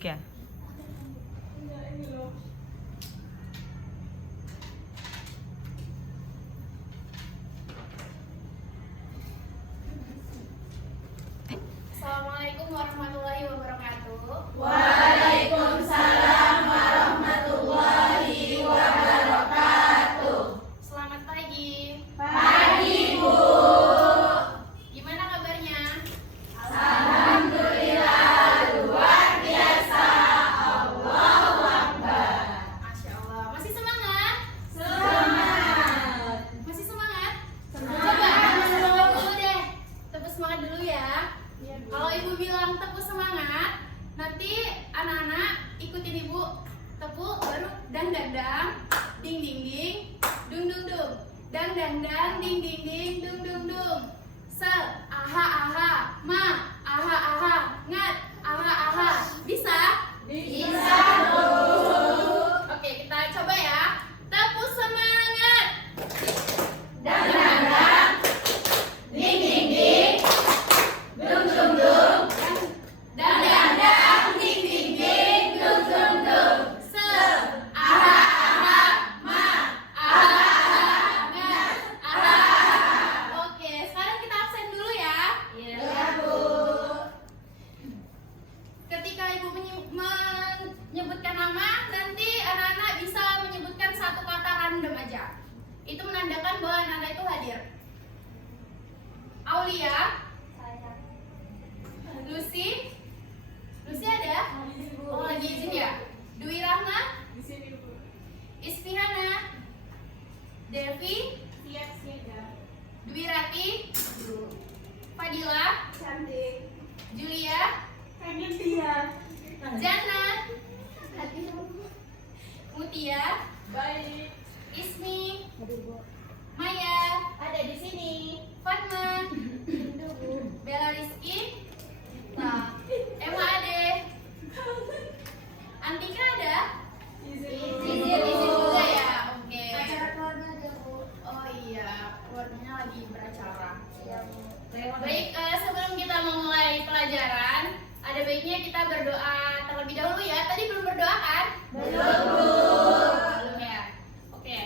Ya. Assalamualaikum warahmatullahi wabarakatuh. Waalaikumsalam warahmatullahi wabarakatuh. Selamat pagi. Pagi, Bu. Gimana kabarnya? Alhamdulillah, luar biasa. Allahu Akbar. Masya Allah. Masih semangat? Semangat. Masih semangat? Semangat. Coba tepuk semangat dulu deh. Tepuk semangat dulu ya. Kalau ibu bilang tepuk semangat, nanti anak-anak ikutin ibu. Tepuk baru dang dang dang, ding ding ding, dung dung dung. Dang dang dang, ding ding ding, dung dung dung. Se, aha aha, ma, aha aha, ngat, aha aha. Bisa? Bisa, Bu. Oke, kita coba ya. Tepuk semangat. Dang dang dang. Ding ding ding. Dung dung dung. Dang Dang dang dang dang. Ding ding ding. Dung dung dung. se, Aha aha. Ma. aha aha, ngat, aha aha. Oke, sekarang kita absen dulu ya. Ya, Bu. Ketika ibu menyebutkan nama, nanti anak-anak bisa menyebutkan satu kata random aja. Itu menandakan bahwa anak-anak itu hadir. Aulia, Lucy, Lucy ada? Oh, lagi izin ya. Dwi Rahma, Isfihana, Devi, Dwi Rati, Fadila, Cantik. Julia, Pengen dia. Jana, Mutia, Baik. Ismi, Maya, ada di sini, Fatma, Bella Rizky, nah, Emma Ade, Antika ada? Izin juga ya, oke. Oh iya, keluarganya lagi beracara. Baik, sebelum kita memulai pelajaran, ada baiknya kita berdoa terlebih dahulu ya. Tadi belum berdoa kan? Belum ya. Oke,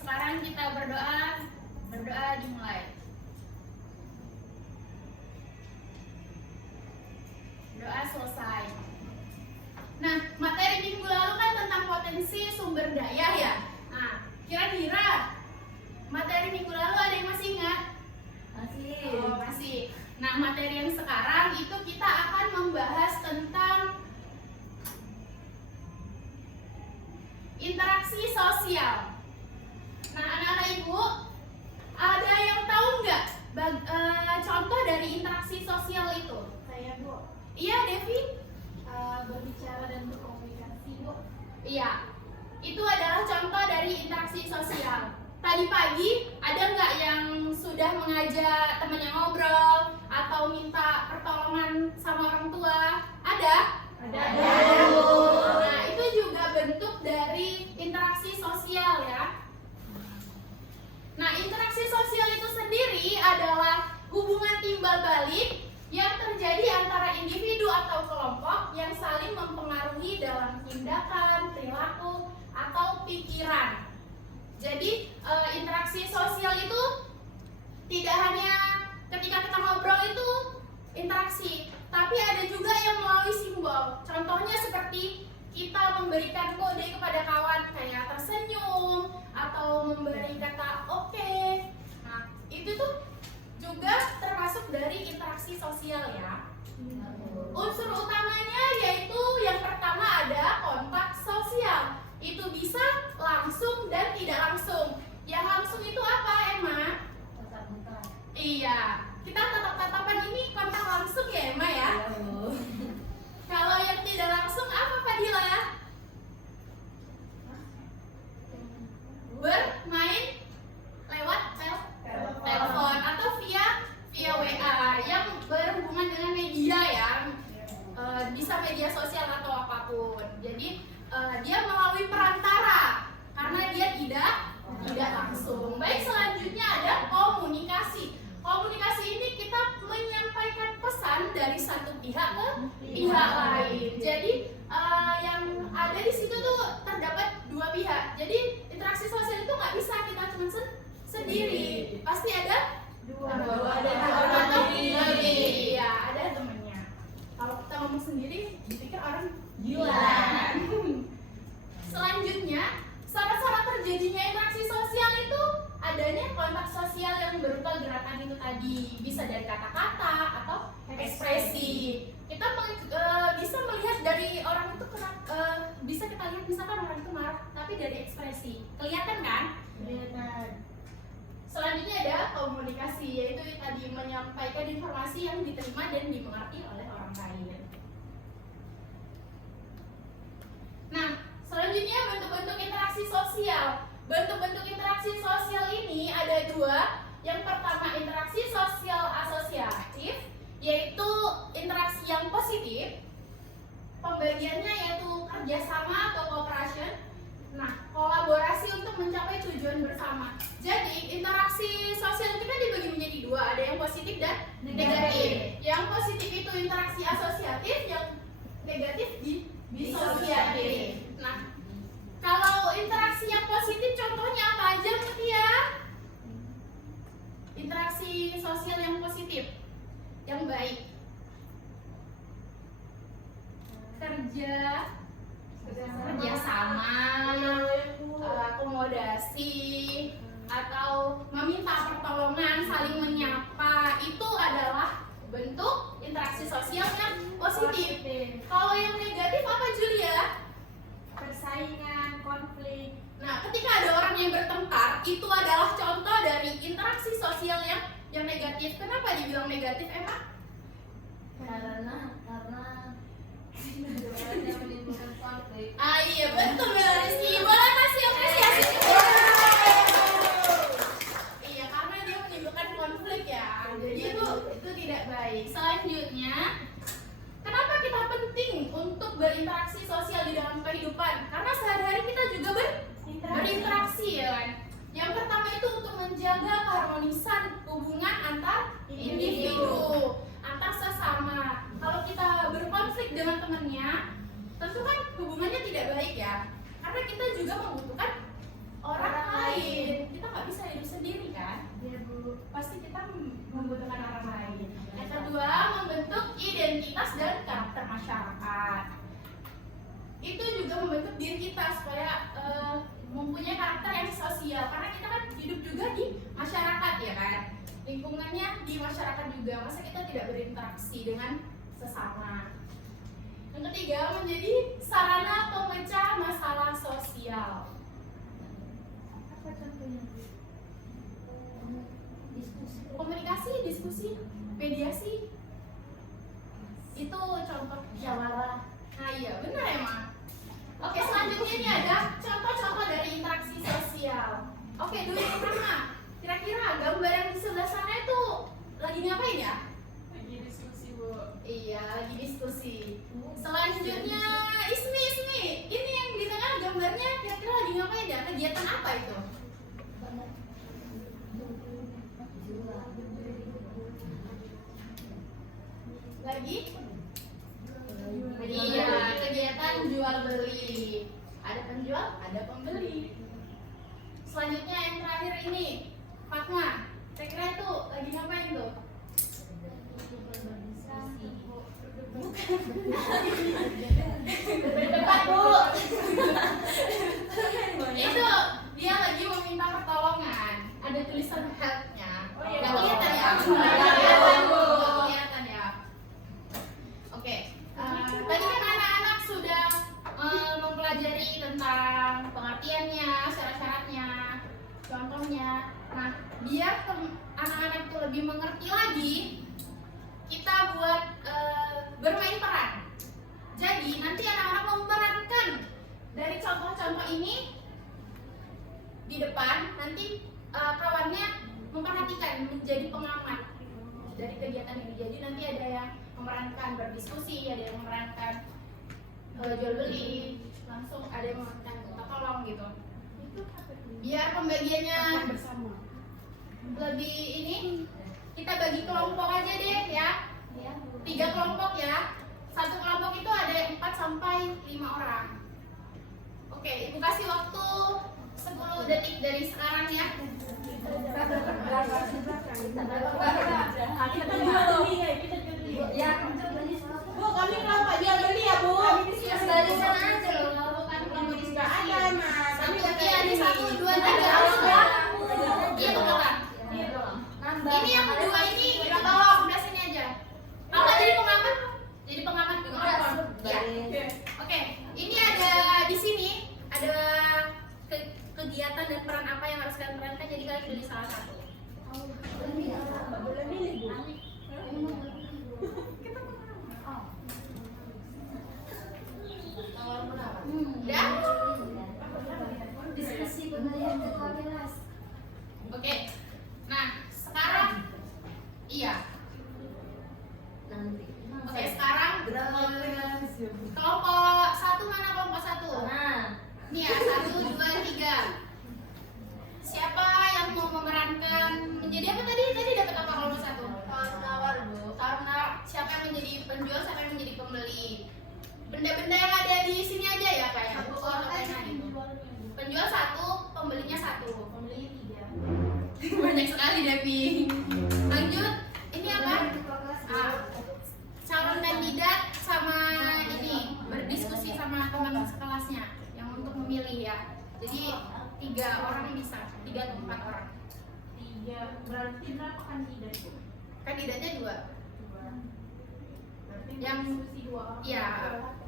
sekarang kita berdoa dimulai. Doa selesai. Nah, materi minggu lalu kan tentang potensi sumber daya ya. Nah, kira-kira materi minggu lalu ada yang masih ingat? Oh, masih. Nah, materi yang sekarang itu kita akan membahas tentang interaksi sosial. Nah, anak-anak ibu, ada yang tahu nggak contoh dari interaksi sosial itu? Saya, Bu. Iya, Devi? Berbicara dan berkomunikasi, Bu. Iya, itu adalah contoh dari interaksi sosial. Tadi pagi ada nggak yang sudah mengajak temannya ngobrol atau minta pertolongan sama orang tua? Ada? Ada. Nah, itu juga bentuk dari interaksi sosial ya. Nah, interaksi sosial itu sendiri adalah hubungan timbal balik yang terjadi antara individu atau kelompok yang saling mempengaruhi dalam tindakan, perilaku, atau pikiran. Jadi interaksi sosial itu tidak hanya ketika kita ngobrol itu interaksi, tapi ada juga yang melalui simbol. Contohnya seperti kita memberikan kode kepada kawan kayak tersenyum atau memberi kata oke. Nah, itu tuh juga termasuk dari interaksi sosial ya. Unsur utamanya yaitu yang pertama ada kontak sosial. Itu bisa langsung dan tidak langsung. Yang langsung itu apa, Emma? Iya, kita tatap-tatapan ini kontak langsung ya, Emma ya? Kalau yang tidak langsung apa, Fadila? Bermain lewat telepon atau via WA yang berhubungan dengan media ya. Bisa media sosial atau apapun. Jadi dia melalui perantara karena dia tidak langsung. Baik, selanjutnya ada komunikasi. Komunikasi ini kita menyampaikan pesan dari satu pihak ke pihak lain. Jadi yang ada di situ tuh terdapat dua pihak. Jadi interaksi sosial itu nggak bisa kita cuma sendiri, pasti ada Dua. ada orang lagi. Iya, ada temennya. Kalau kita ngomong sendiri, dipikir orang gila. Selanjutnya, syarat-syarat terjadinya interaksi sosial itu adanya kontak sosial yang berupa gerakan itu tadi, bisa dari kata-kata atau ekspresi. Kita bisa melihat dari orang itu bisa kita lihat misalkan orang itu marah, tapi dari ekspresi kelihatan kan? Kelihatan. Selanjutnya ada komunikasi, yaitu tadi menyampaikan informasi yang diterima dan dimengerti oleh orang lain. Nah, selanjutnya bentuk-bentuk interaksi sosial. Bentuk-bentuk interaksi sosial ini ada dua. Yang pertama interaksi sosial asosiatif, yaitu interaksi yang positif. Pembagiannya yaitu kerjasama atau cooperation. Nah, kolaborasi untuk mencapai tujuan bersama. Jadi, interaksi sosial itu kan dibagi menjadi dua, ada yang positif dan negatif. Yang positif itu interaksi asosiatif, yang negatif disosiatif. Nah, kalau interaksi yang positif contohnya apa aja, Mutia? Interaksi sosial yang positif, yang baik. Kerjasama, akomodasi, atau meminta pertolongan, saling menyapa, itu adalah bentuk interaksi sosial yang positif. Kalau yang negatif apa, Julia? Persaingan, konflik. Nah, ketika ada orang yang bertengkar, itu adalah contoh dari interaksi sosial yang negatif. Kenapa dibilang negatif, emang? Karena yang menimbulkan konflik. Iya betul ya Rizky. Boleh kasih apresiasi. Iya, karena dia menimbulkan konflik ya. Jadi itu tidak baik. Selanjutnya, kenapa kita penting untuk berinteraksi sosial di dalam kehidupan? Karena sehari-hari kita juga berinteraksi ya kan. Yang pertama itu untuk menjaga keharmonisan hubungan antar individu, antar sesama. Kalau kita berkonflik dengan temannya, tentu kan hubungannya tidak baik ya. Karena kita juga membutuhkan orang lain. Kita nggak bisa hidup sendiri kan? Ya, Bu. Pasti kita membutuhkan orang lain. Yang kedua, membentuk identitas dan karakter masyarakat. Itu juga membentuk diri kita supaya mempunyai karakter yang sosial. Karena kita kan hidup juga di masyarakat ya kan. Lingkungannya di masyarakat juga. Masa kita tidak berinteraksi dengan sesama. Yang ketiga, menjadi sarana pemecah masalah sosial. Apa contohnya, Bu? Komunikasi, diskusi, mediasi, itu contoh musyawarah. Nah iya benar emang. Oke, selanjutnya ini ada contoh-contoh dari interaksi sosial. Oke, dulu yang pertama, kira-kira gambar yang di sebelah sana itu lagi ngapain ya? Lagi diskusi, Bu. Iya, lagi diskusi. Selanjutnya Ismi, ini yang di tengah gambarnya kira-kira lagi ngapain ya? Kegiatan apa itu? Lagi? Iya, kegiatan jual beli. Ada penjual, ada pembeli. Selanjutnya yang terakhir ini, Fatma. Kira-kira itu lagi ngapain tuh? Berdebat, Bu. Itu dia lagi meminta pertolongan. Ada tulisan help-nya. Oh, iya. Nggak kelihatan ya? Nggak kelihatan, Bu. Nggak kelihatan ya. Oke. Tadi kan anak-anak sudah mempelajari tentang pengertiannya, syarat-syaratnya, contohnya. Nah, biar anak-anak itu lebih mengerti lagi, kita buat bermain peran. Jadi nanti anak-anak memerankan dari contoh-contoh ini di depan. Nanti kawannya memperhatikan, menjadi pengamat dari kegiatan ini. Jadi nanti ada yang memerankan berdiskusi, ada yang memerankan jual beli, langsung ada yang memerankan minta tolong gitu. Biar pembagiannya Bersama. lebih ini, kita bagi kelompok aja deh ya. 3 kelompok ya. Satu kelompok itu ada 4 sampai 5 orang. Oke, Ibu kasih waktu 10 detik dari sekarang ya. Bu, kami kelompok jual beli ya, Bu. Dari sana aja loh. Bukan kelompok juga ada, Mas. Satu iya nih 1, 2, 3. Iya betul. Ini yang kedua ini kita tolong udah sini aja. Mau nggak jadi pengamat? Jadi pengamat juga nggak? Ya. Oke, ini ada di sini ada kegiatan dan peran apa yang harus kalian perankan. Jadi kalian pilih salah satu. Boleh milih, Bu. Udah? Diskusi pembelian ketua kelas. Oke. Nah, sekarang iya. Nanti. Oke, sekarang kelompok 1 mana kelompok 1? Nah, Nih ya, 1, 2, 3. Siapa yang mau memerankan menjadi apa tadi? Tadi dapat apa kelompok 1? tawar Bu. Karena siapa yang menjadi penjual, siapa yang menjadi pembeli. Benda-benda yang ada di sini aja ya kayak buku atau pena gitu. Penjual 1, pembelinya 1. Pembeli 3. Banyak sekali Devi. Lanjut, ini apa? Ah, calon kandidat sama ini berdiskusi sama teman sekelasnya yang untuk memilih ya. Jadi 3 orang bisa, 3 atau 4 orang. 3. Berarti berapa kandidat, Bu? Kandidatnya 2. Berarti Yang diskusi 2 orang. ya.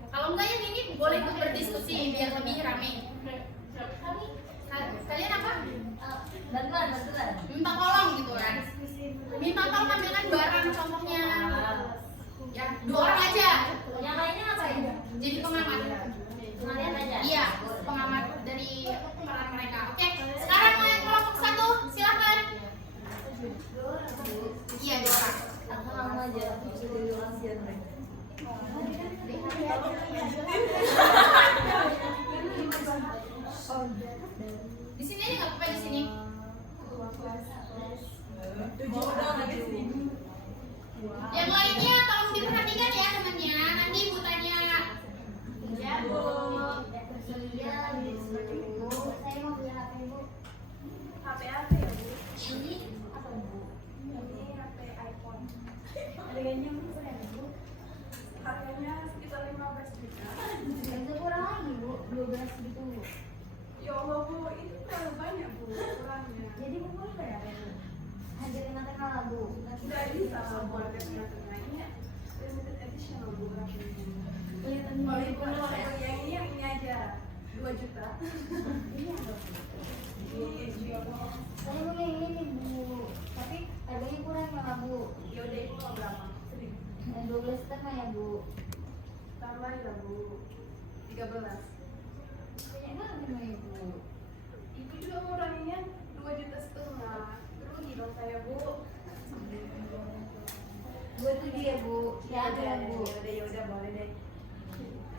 Kalau enggak yang ini boleh ikut berdiskusi biar lebih rame. Kalian apa? Bantuan. Minta tolong gitu kan. Minta tolong ambilkan barang contohnya. Ya, 2 orang aja. Yang lainnya apa ya? Jadi pengamat. Kalian aja. Iya, pengamat dari peran mereka. Oke, sekarang yang kelompok 1, silakan. Iya, 2 orang. Aku mau aja. Jadi kasihan mereka. Di sini aja nggak apa-apa di sini. Yang lainnya tolong diperhatikan ya temannya. Nanti ibu tanya. Ya, Bu. Iya, seperti itu. Saya mau beli HP Bu. HP apa ya, Bu? Ini apa Bu? Ini HP iPhone. Harganya berapa ya, Bu? Harganya sekitar 15 juta. Itu kurang lagi Bu, 12 gitu Bu. Ya Allah, Bu, itu terlalu banyak, Bu, kurangnya. Jadi Bu boleh berapa Bu? Hadir lima tengah Bu. Nggak bisa buat tengah-tengah ini limited edition loh, Bu. Kalau yang ini aja 2 juta. Ini apa Bu? Ini juga, Bu. Saya mau yang ini Bu, tapi harganya kurang ya Bu. Ya udah, itu mau berapa? Yang 12 setengah ya Bu. Tambah ya, Bu. 13. Banyak banget ya Bu. Ibu juga nguranginnya 2,5 juta. Rugi dong saya, Bu. 27 ya Bu. Ya ada ya Bu. Ya udah boleh deh.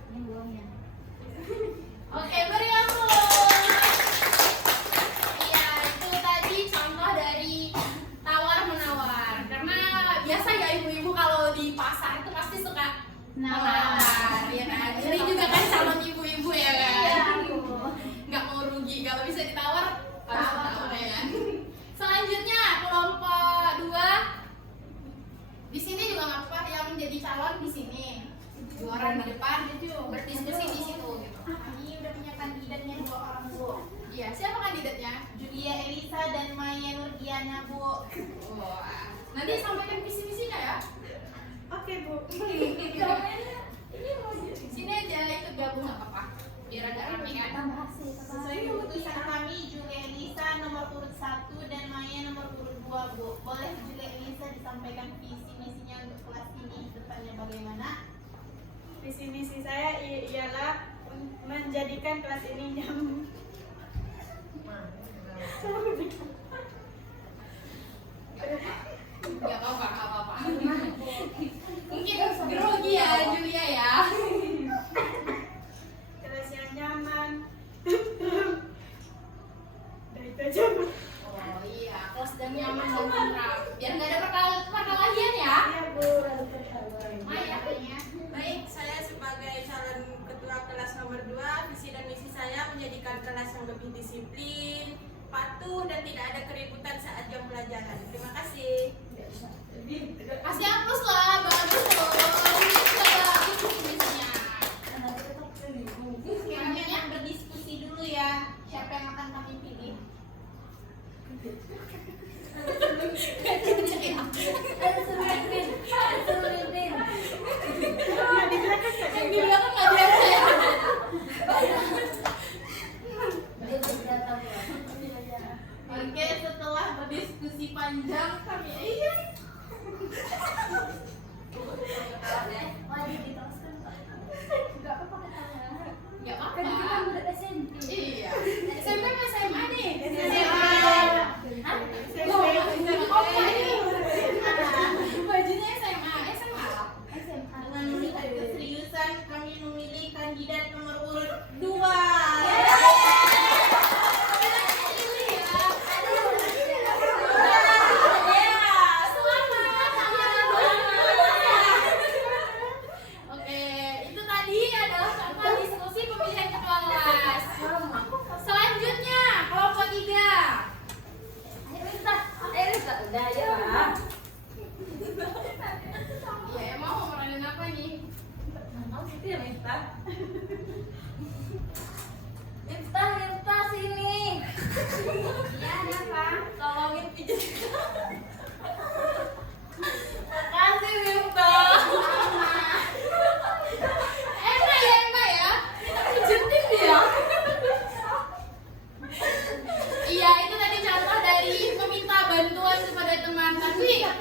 Ini uangnya. Oke, beri ampun. Iya, itu tadi contoh dari tawar menawar. Karena biasa ya ibu-ibu kalau di pasar itu pasti suka nawar, ya kan? Ini juga kan calon ibu-ibu ya kan? Nggak mau rugi kalau bisa ditawar harus ditawar ya kan? Selanjutnya kelompok 2. Di sini juga nggak apa-apa yang menjadi calon di sini. 2 orang di depan berdiskusi di situ gitu. Ini udah punya kandidatnya 2 orang, Bu. Iya, siapa kandidatnya? Julia Elisa dan Maya Nurdiana, Bu. Wah, nanti sampaikan visi misinya ya. Oke, Bu. Sini aja ikut gabung nggak apa-apa. Biar agak rame kan. Tambah hasil. Sesuai keputusan kami, Julia Elisa nomor urut 1 dan Maya nomor urut 2, Bu. Boleh Julia Elisa disampaikan visi misinya untuk kelas ini depannya bagaimana? Visi misi saya ialah menjadikan kelas ini nyambung. Nggak apa-apa. Mungkin grogi ya Julia ya. Kelas yang nyaman. Udah itu aja, Bu. Oh iya, kelas dan nyaman dan tentram. Biar nggak ada perkelahian ya. Iya, Bu. yang lebih disiplin, patuh, dan tidak ada keributan saat jam pelajaran. Terima kasih. Kasih hapus lah, bagus loh. Bagus tulisnya. Kami akan berdiskusi dulu ya. Siapa yang akan kami pilih? Yang di belakang nggak ada saya. Oke, setelah berdiskusi panjang kami iya. Wajib diteruskan Pak. Nggak apa-apa katanya. Nggak Kan kita apa-apa. udah SMP. Iya. SMP apa SMA nih? SMA. Hah? SMP. Oh, ini. Bajunya SMA. SMA. SMA. Dengan melihat keseriusan, kami memilih kandidat nomor urut 2. Oke, itu tadi adalah contoh diskusi pemilihan ketua kelas. Selanjutnya, kelompok 3. Udah ya Pak. Ya, emang mau meranin apa nih? Miftah sini. Iya, ada Pak. Tolongin pijat. Makasih Miftah. Enak ya. Kita pijetin dia. Iya, itu tadi contoh dari meminta bantuan kepada teman. Tapi ya,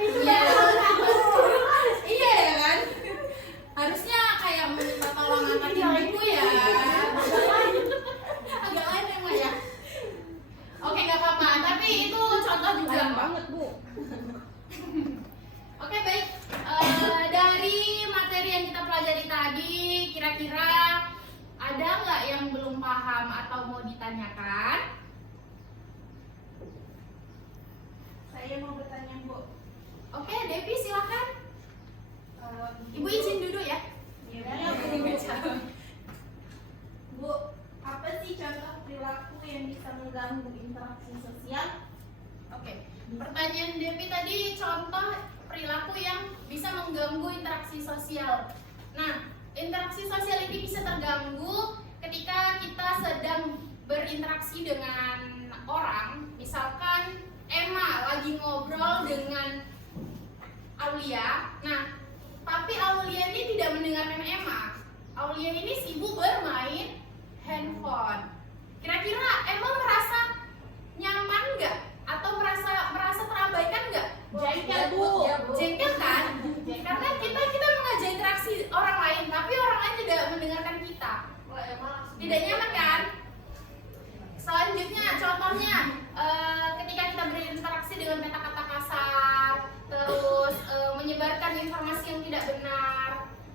iya ya kan? Harusnya kayak meminta tolong angkatin buku ya. Agak lain emang ya. Oke, nggak apa-apa. Tapi itu contoh juga banget Bu. Oke baik. Dari materi yang kita pelajari tadi, kira-kira ada nggak yang belum paham atau mau ditanyakan? Saya mau bertanya, Bu. Oke, Devi silakan. Ibu izin dulu ya. Bu, apa sih contoh perilaku yang bisa mengganggu interaksi sosial? Oke. Pertanyaan Devi tadi contoh perilaku yang bisa mengganggu interaksi sosial. Nah, interaksi sosial ini bisa terganggu ketika kita sedang berinteraksi dengan orang. Misalkan Emma lagi ngobrol dengan Aulia. Nah, tapi Aulia ini tidak mendengarkan Emma. Aulia ini sibuk bermain handphone. Kira-kira Emma merasa nyaman nggak? Atau merasa terabaikan nggak? Jengkel, Bu. Jengkel kan? Karena kita mengajak interaksi orang lain, tapi orang lain tidak mendengarkan kita. Tidak nyaman kan? Selanjutnya, contohnya ketika kita berinteraksi dengan kata-kata kasar, terus menyebarkan informasi yang tidak benar,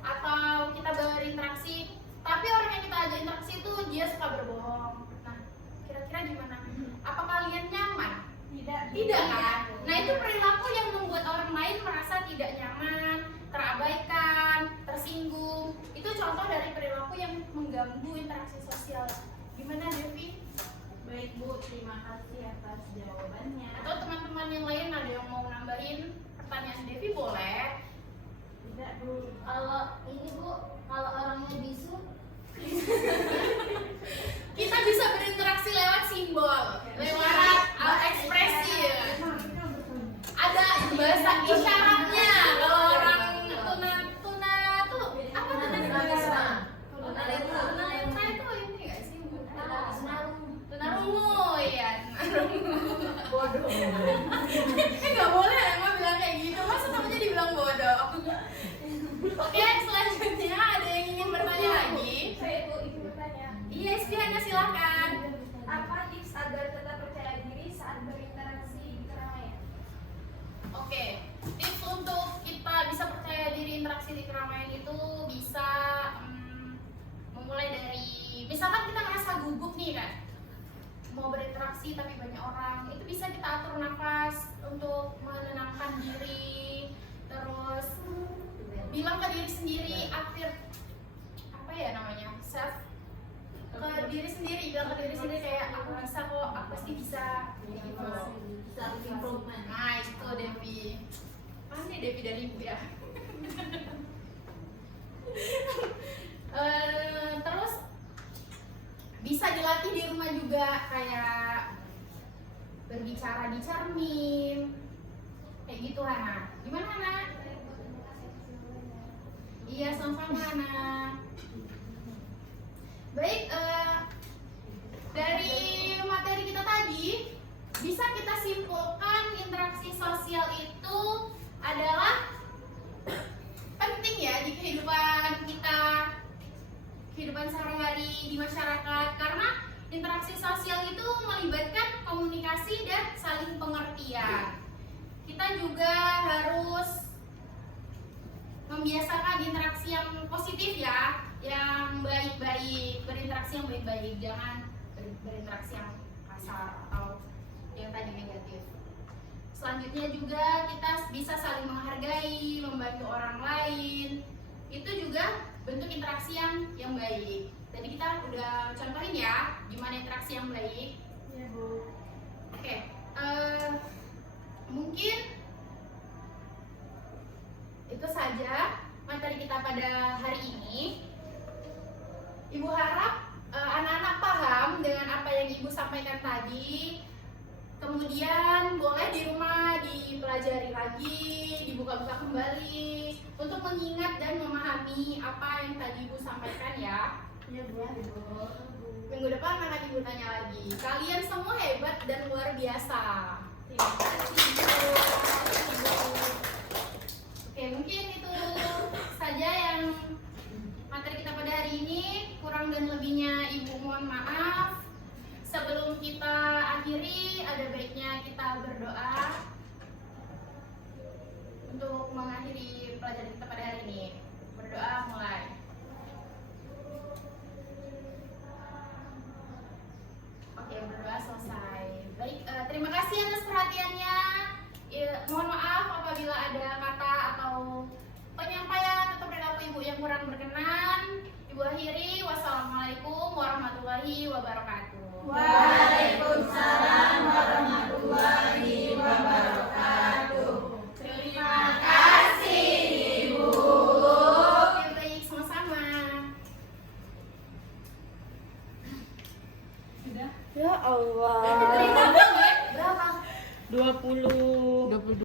atau kita berinteraksi, tapi orang yang kita ajak interaksi itu dia suka berbohong. Nah, kira-kira gimana? Apa kalian nyaman? Tidak kan? Nah, itu perilaku yang membuat orang lain merasa tidak nyaman, terabaikan, tersinggung. Itu contoh dari perilaku yang mengganggu interaksi sosial. Gimana, Devi? Baik, Bu. Terima kasih atas jawabannya. Atau teman-teman yang lain ada yang mau nambahin pertanyaan Devi boleh? Tidak, Bu. Kalau ini Bu, kalau orangnya bisu, Kita bisa berinteraksi lewat simbol, lewat ekspresi. Ada bahasa isyaratnya. Kalau orang tuna tuh apa tunanetra? Tunanetra itu ini nggak sih? Tunarungu, ya. Bodoh. Nggak boleh emang bilang kayak gitu. Masa namanya dibilang bodoh? Oke, selanjutnya ada yang ingin bertanya lagi? saya Bu ingin bertanya. Iya, Ispiana silakan. Apa tips agar tetap percaya diri saat berinteraksi di keramaian? Oke, tips untuk kita bisa percaya diri interaksi di keramaian itu bisa memulai dari, misalkan kita merasa gugup nih kan, mau berinteraksi tapi banyak orang, itu bisa kita atur nafas untuk menenangkan diri, terus bilang ke diri sendiri, apa ya namanya, self, ke diri sendiri sendiri, bilang ke diri sendiri kayak aku bisa kok, aku pasti bisa. Gitu. Self improvement. Nah itu Devi. Mana Devi dari ibu ya? Terus bisa dilatih di rumah juga kayak berbicara di cermin kayak gitu Hana. Gimana Hana? Iya sama-sama Hana. Baik, dari materi kita tadi bisa kita simpulkan interaksi sosial itu adalah penting ya di kehidupan kita, kehidupan sehari-hari di masyarakat, karena interaksi sosial itu melibatkan komunikasi dan saling pengertian. Kita juga harus membiasakan interaksi yang positif ya, yang baik-baik, berinteraksi yang baik-baik, jangan berinteraksi yang kasar atau yang tadi negatif. Selanjutnya juga kita bisa saling menghargai, membantu orang lain. Itu juga bentuk interaksi yang baik. Tadi kita udah contohin ya gimana interaksi yang baik. Ya Bu. Oke, mungkin itu saja materi kita pada hari ini. Ibu harap anak-anak paham dengan apa yang Ibu sampaikan tadi. Kemudian boleh di rumah dipelajari lagi, dibuka-buka kembali untuk mengingat dan memahami apa yang tadi Ibu sampaikan ya. Ya Bu. Minggu depan akan Ibu tanya lagi. Kalian semua hebat dan luar biasa. Terima kasih Bu. Oke, mungkin itu saja yang materi kita pada hari ini. Kurang dan lebihnya Ibu mohon maaf. Sebelum kita akhiri, ada baiknya kita berdoa untuk mengakhiri pelajaran kita pada hari ini. Berdoa mulai. Oke, berdoa selesai. Baik, terima kasih atas perhatiannya. Mohon maaf apabila ada kata atau penyampaian atau perilaku Ibu yang kurang berkenan. Ibu akhiri, wassalamualaikum warahmatullahi wabarakatuh.